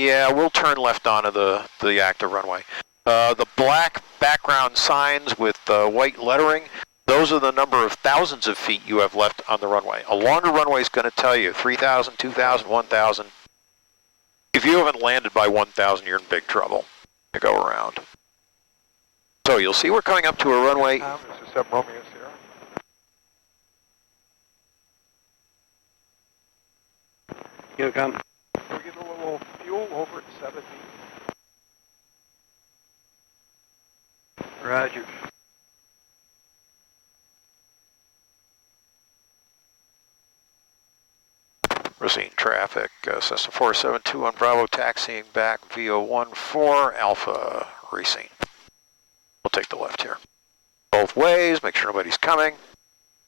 Yeah, we'll turn left onto the active runway. The black background signs with white lettering, those are the number of thousands of feet you have left on the runway. A longer runway is going to tell you 3,000, 2,000, 1,000. If you haven't landed by 1,000, you're in big trouble to go around. So you'll see we're coming up to a runway. This is 7 Romeo Sierra. You come. Can we get a little fuel over at 70? Roger. Racine traffic, Cessna 472 on Bravo, taxiing back VO14 Alpha Racine. We'll take the left here. Both ways, make sure nobody's coming.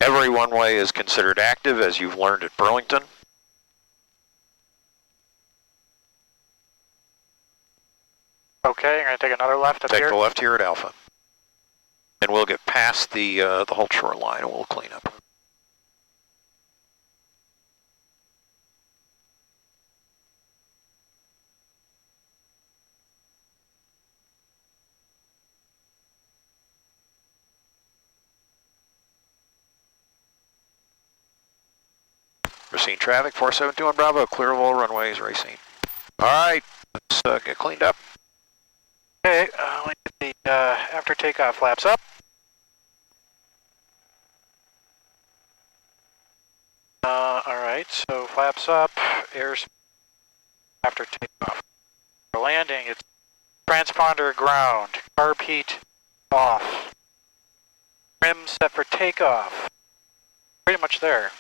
Every one-way is considered active, as you've learned at Burlington. Okay, you're going to take another left up here? Take the left here at Alpha. And we'll get past the whole shoreline and we'll clean up. Racine traffic, 472 on Bravo, clear of all runways, Racine. All right, let's get cleaned up. Okay, let me get the after takeoff flaps up. All right, so flaps up, airspeed after takeoff. For landing, it's transponder ground, carb heat off. Trim set for takeoff. Pretty much there.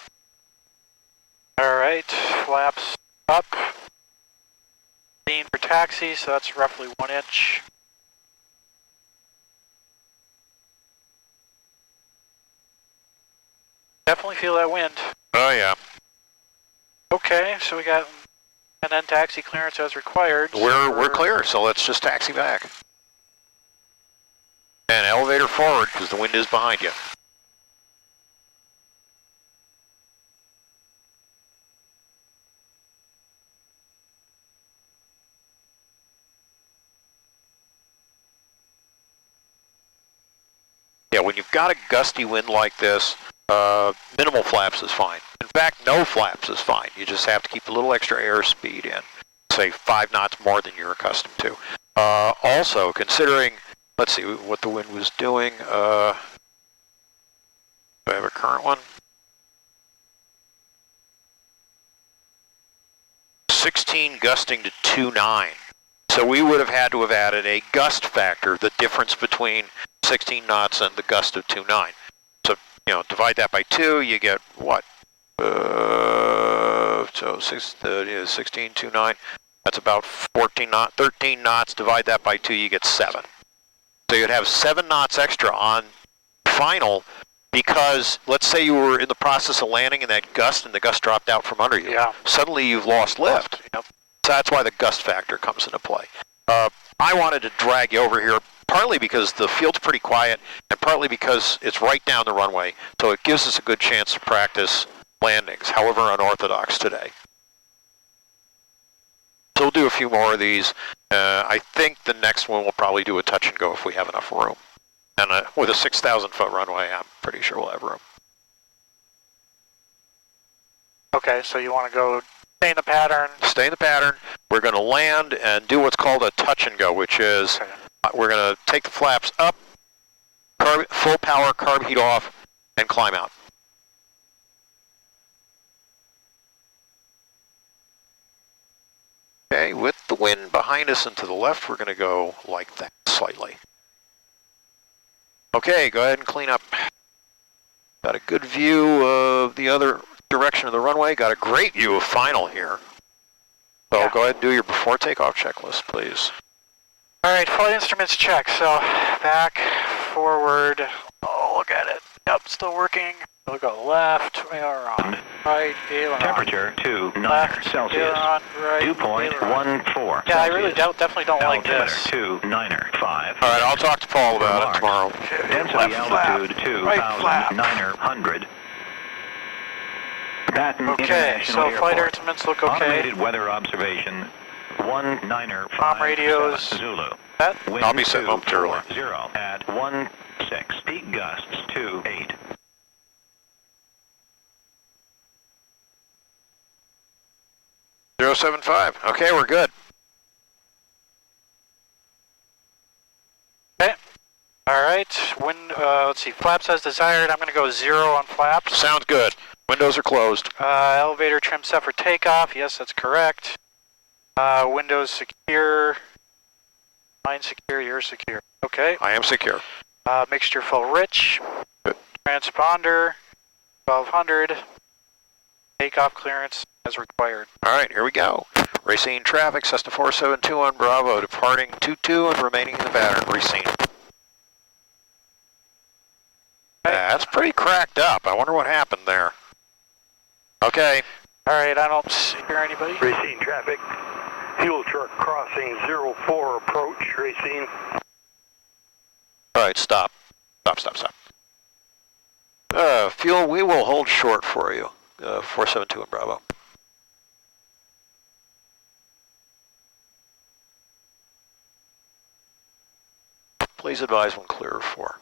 All right, flaps up. Lean for taxi, so that's roughly 1 inch. Definitely feel that wind. Oh yeah. Okay, so we got, and then taxi clearance as required. We're clear, so let's just taxi back. And elevator forward, because the wind is behind you. Yeah, when you've got a gusty wind like this, minimal flaps is fine. In fact, no flaps is fine. You just have to keep a little extra airspeed in, say 5 knots more than you're accustomed to. Also, considering, let's see what the wind was doing. Do I have a current one? 16 gusting to 2.9. So we would have had to have added a gust factor, the difference between 16 knots and the gust of 2.9. So, you know, divide that by 2, you get what? So 16, 2.9, that's about 13 knots. Divide that by 2, you get 7. So you'd have 7 knots extra on final because, let's say you were in the process of landing in that gust and the gust dropped out from under you. Yeah. Suddenly you've lost lift. Yep. So that's why the gust factor comes into play. I wanted to drag you over here partly because the field's pretty quiet and partly because it's right down the runway, so it gives us a good chance to practice landings, however unorthodox today. So we'll do a few more of these. I think the next one we'll probably do a touch and go if we have enough room. And with a 6,000 foot runway, I'm pretty sure we'll have room. Okay, so you want to go stay in the pattern? Stay in the pattern. We're going to land and do what's called a touch and go, which is we're going to take the flaps up, full power, carb heat off, and climb out. Okay, with the wind behind us and to the left, we're going to go like that slightly. Okay, go ahead and clean up. Got a good view of the other direction of the runway. Got a great view of final here. So Yeah. Go ahead and do your before takeoff checklist, please. All right, flight instruments check. So back, forward. Oh, look at it. Yep, still working. We'll go left. We are on right. Aileron. Temperature 2 Left. Celsius. Aileron, right. Dew point aileron. 14. Yeah, I really definitely don't like Altimeter this. 295. All right, I'll talk to Paul about it tomorrow. Density Left altitude flap. Right 2,900. Patton Okay, International so flight Airport. instruments look okay. Automated weather observation. Comm radios. Zulu. Set. Wind I'll be set momentarily. 240 at 16. Peak gusts 28. Zero 075. Okay, we're good. Okay. All right. Wind. Let's see. Flaps as desired. I'm going to go 0 on flaps. Sounds good. Windows are closed. Elevator trim set for takeoff. Yes, that's correct. Windows secure. Mine secure. Yours secure. Okay. I am secure. Mixture full rich. Good. Transponder. 1200. Takeoff clearance as required. All right, here we go. Racine traffic, Cessna 472 on Bravo, departing 22 and remaining in the pattern. Racine. That's pretty cracked up. I wonder what happened there. Okay. All right. I don't hear anybody. Racine traffic. Fuel truck crossing 04 approach, Racine. All right, stop. Stop. Fuel, we will hold short for you. 472 in Bravo. Please advise when clear of 4.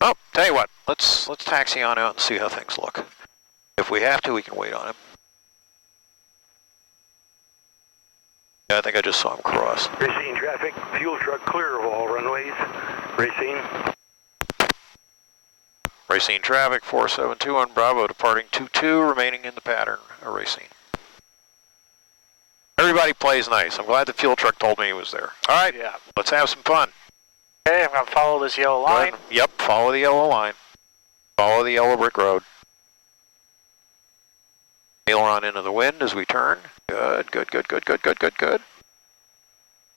Oh, tell you what, let's taxi on out and see how things look. If we have to, we can wait on him. Yeah, I think I just saw him cross. Racine traffic. Fuel truck clear of all runways. Racine. Racine traffic, 472 on Bravo, departing 22, remaining in the pattern, Racine. Everybody plays nice. I'm glad the fuel truck told me he was there. All right, Yeah. let's have some fun. Okay. I'm going to follow this yellow Go line. ahead. Yep, follow the yellow line. Follow the yellow brick road. Aileron into the wind as we turn. Good.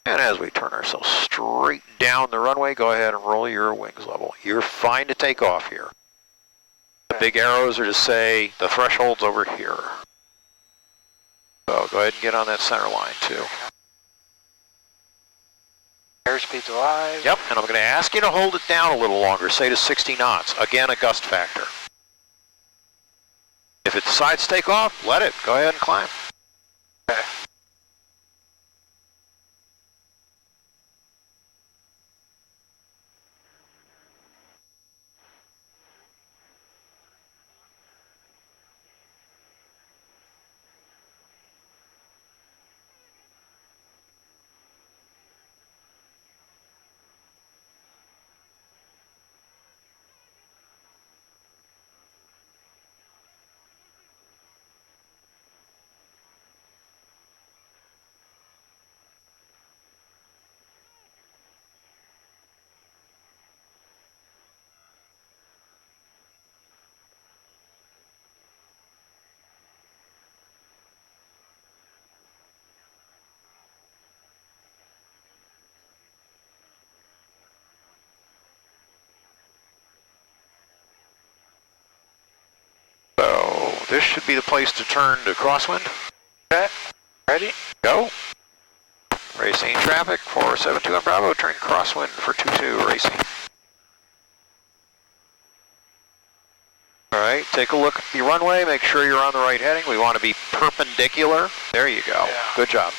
And as we turn ourselves straight down the runway, go ahead and roll your wings level. You're fine to take off here. The big arrows are to say the threshold's over here. So go ahead and get on that center line too. Airspeed's alive. Yep, and I'm going to ask you to hold it down a little longer, say to 60 knots. Again, a gust factor. If it decides to take off, let it. Go ahead and climb. Okay. So this should be the place to turn to crosswind. Okay. Ready? Go. Racine traffic, 472 on Bravo, turning crosswind for 22 Racine. All right, take a look at the runway, make sure you're on the right heading. We want to be perpendicular. There you go. Yeah. Good job.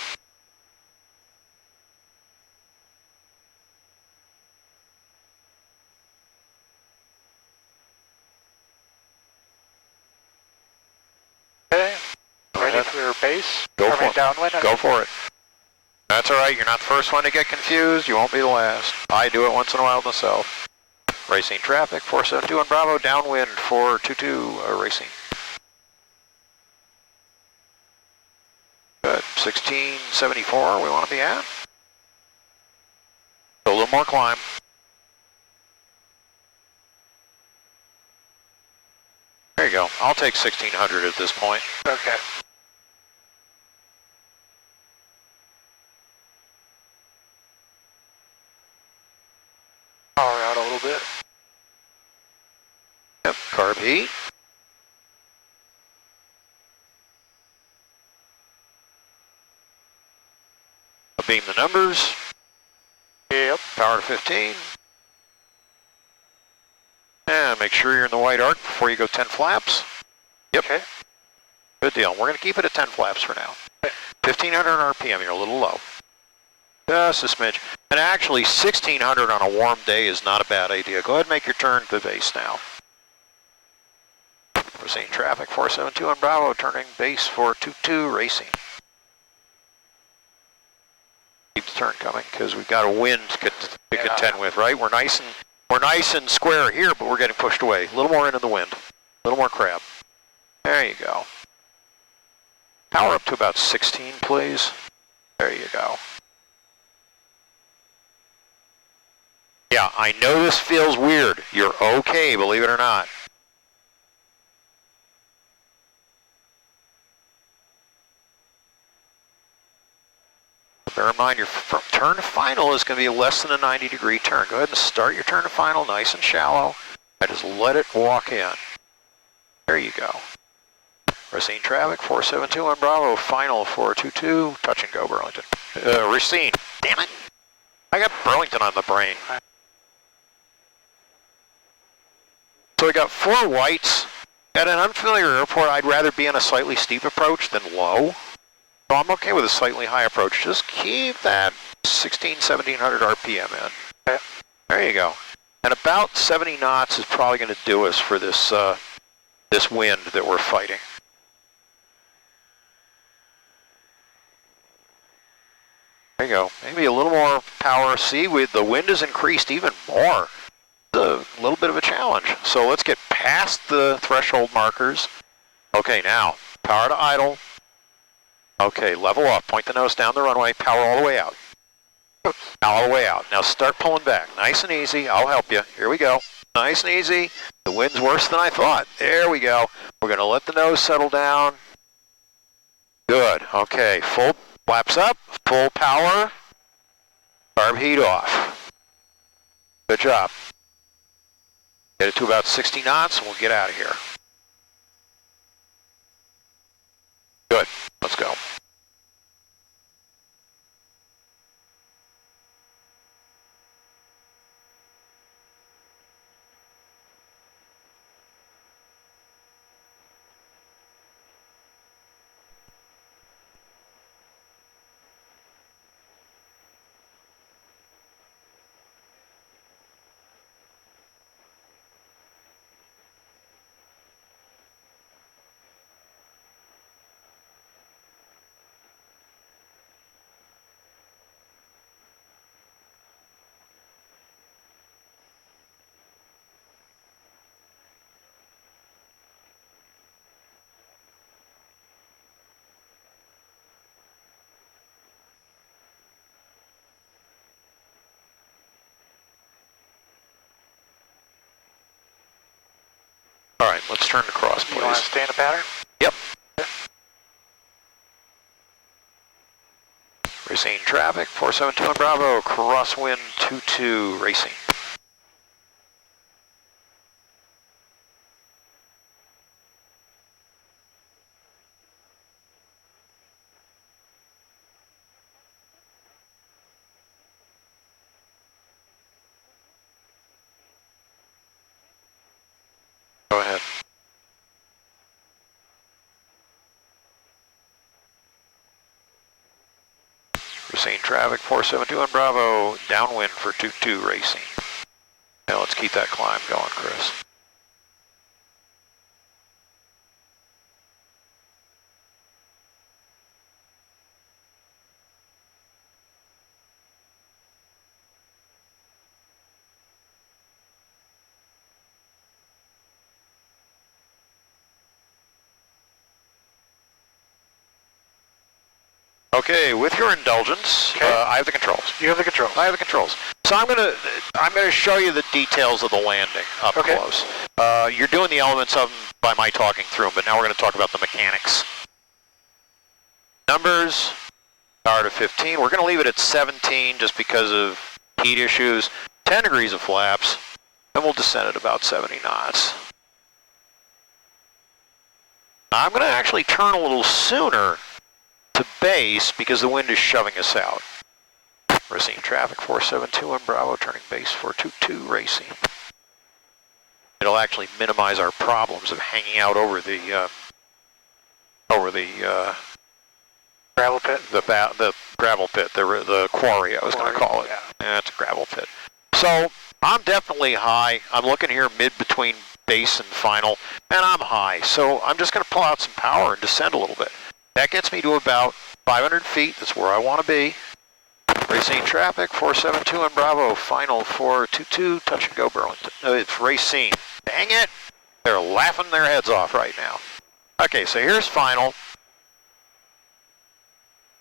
Okay. Go Ready ahead. for base? Go Coming for it. downwind. Go for it. That's all right. You're not the first one to get confused. You won't be the last. I do it once in a while myself. Racine traffic, 472 on Bravo, downwind 422 Racine. Good. 1674 we want to be at. So a little more climb. There you go. I'll take 1600 at this point. Okay. Power out a little bit. Yep, carb heat. I'll beam the numbers. Yep. Power to 15. And make sure you're in the white arc before you go 10 flaps. Yep. Okay. Good deal. We're going to keep it at 10 flaps for now. 1,500 RPM, you're a little low. Just a smidge. And actually, 1,600 on a warm day is not a bad idea. Go ahead and make your turn to base now. We're seeing traffic 472 on Bravo, turning base for 22 racing. Keep the turn coming because we've got a wind to contend with, right? We're nice and square here, but we're getting pushed away. A little more into the wind. A little more crab. There you go. Power up to about 16, please. There you go. Yeah, I know this feels weird. You're okay, believe it or not. Bear in mind, your turn to final is going to be less than a 90-degree turn. Go ahead and start your turn to final nice and shallow. And just let it walk in. There you go. Racine traffic, 472 on Bravo, final 422, touch and go Burlington. Racine, damn it. I got Burlington on the brain. So we got 4 whites. At an unfamiliar airport, I'd rather be on a slightly steep approach than low. So I'm okay with a slightly high approach. Just keep that 1,700 RPM in. Okay. There you go. And about 70 knots is probably going to do us for this this wind that we're fighting. There you go. Maybe a little more power. See, the wind has increased even more. It's a little bit of a challenge. So let's get past the threshold markers. Okay, now, power to idle. Okay, level up. Point the nose down the runway. Power all the way out. All the way out. Now start pulling back. Nice and easy. I'll help you. Here we go. Nice and easy. The wind's worse than I thought. There we go. We're going to let the nose settle down. Good. Okay, full flaps up. Full power. Carb heat off. Good job. Get it to about 60 knots and we'll get out of here. Good. Let's go. All right, let's turn to cross, please. You want to stay in the pattern? Yep. Racine traffic, 472 on Bravo, crosswind 22 racing. Go ahead. Racine traffic, 472 on Bravo, downwind for 22 racing. Now let's keep that climb going, Chris. Okay, with your indulgence, Okay. I have the controls. You have the controls. I have the controls. So I'm gonna show you the details of the landing up Okay. close. You're doing the elements of them by my talking through them, but now we're going to talk about the mechanics. Numbers, power to 15. We're going to leave it at 17 just because of heat issues. 10 degrees of flaps, and we'll descend at about 70 knots. I'm going to actually turn a little sooner to base because the wind is shoving us out. Racine traffic 472 on Bravo, turning base 422 Racine. It'll actually minimize our problems of hanging out over the Gravel pit? the gravel pit, the quarry I was going to call it. Yeah, it's a gravel pit. So I'm definitely high. I'm looking here mid between base and final, and I'm high. So I'm just going to pull out some power and descend a little bit. That gets me to about 500 feet. That's where I want to be. Racine traffic 472 on Bravo, final 422, touch and go Burlington. It's Racine. Dang it! They're laughing their heads off right now. Okay, so here's final.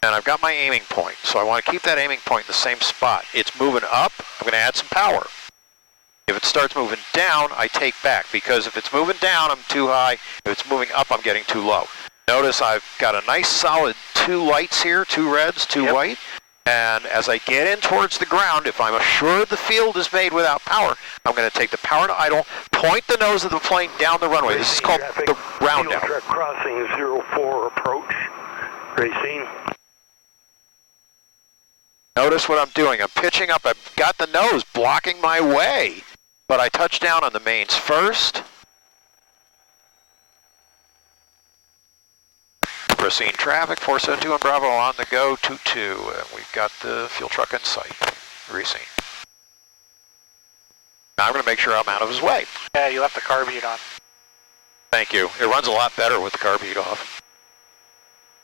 And I've got my aiming point, so I want to keep that aiming point in the same spot. It's moving up, I'm going to add some power. If it starts moving down, I take back, because if it's moving down, I'm too high. If it's moving up, I'm getting too low. Notice I've got a nice solid 2 lights here, 2 reds, 2 white. And as I get in towards the ground, if I'm assured the field is made without power, I'm going to take the power to idle, point the nose of the plane down the runway. This is called the round down. Field truck crossing 04 approach. Racine. Notice what I'm doing. I'm pitching up. I've got the nose blocking my way, but I touch down on the mains first. Racine traffic 472 on Bravo on the go 22. We've got the fuel truck in sight. Racine. Now I'm going to make sure I'm out of his way. Yeah, you left the carb heat on. Thank you. It runs a lot better with the carb heat off.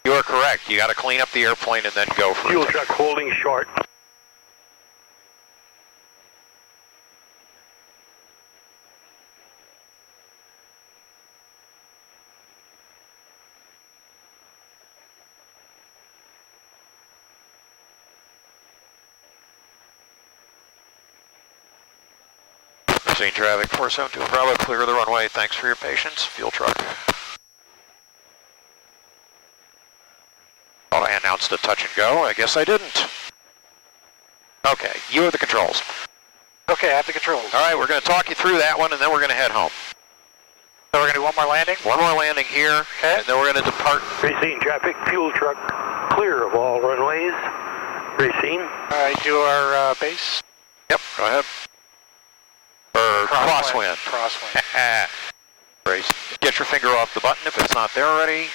You are correct. You got to clean up the airplane and then go for it. Fuel truck holding short. Racine traffic 472 Bravo, clear the runway. Thanks for your patience. Fuel truck. Thought I announced a touch and go. I guess I didn't. Okay, you have the controls. Okay, I have the controls. All right, we're going to talk you through that one, and then we're going to head home. So we're going to do one more landing? One more landing here, okay, and then we're going to depart. Racine traffic, fuel truck clear of all runways. Racine. All right, do our base. Yep, go ahead. Or crosswind. Crosswind. Brace. Get your finger off the button if it's not there already.